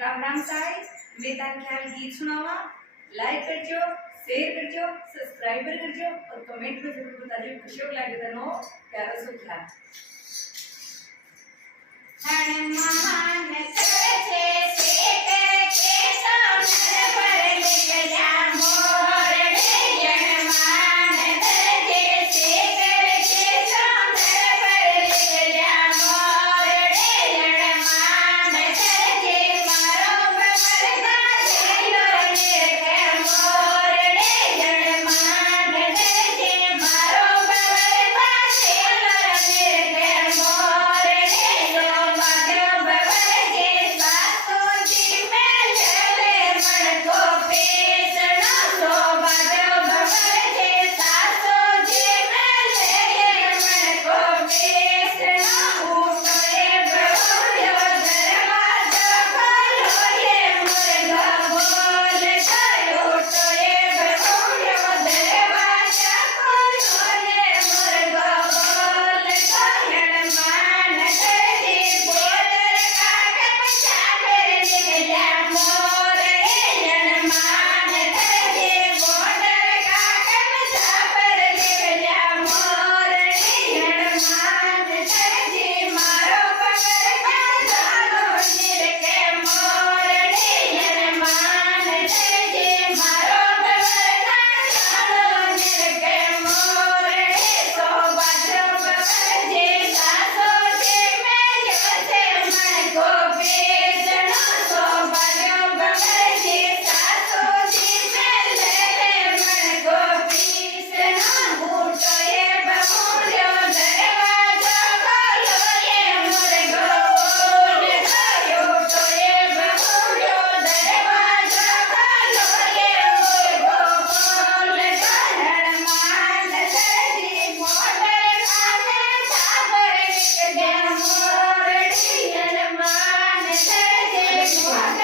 राम राम साई मैं तार ख्याल गीत सुनावा लाइक करजो शेयर करजो सब्सक्राइबर करजो और कमेंट में जरूर बताजो कशो लागे तनो प्यारो सो ख्याल।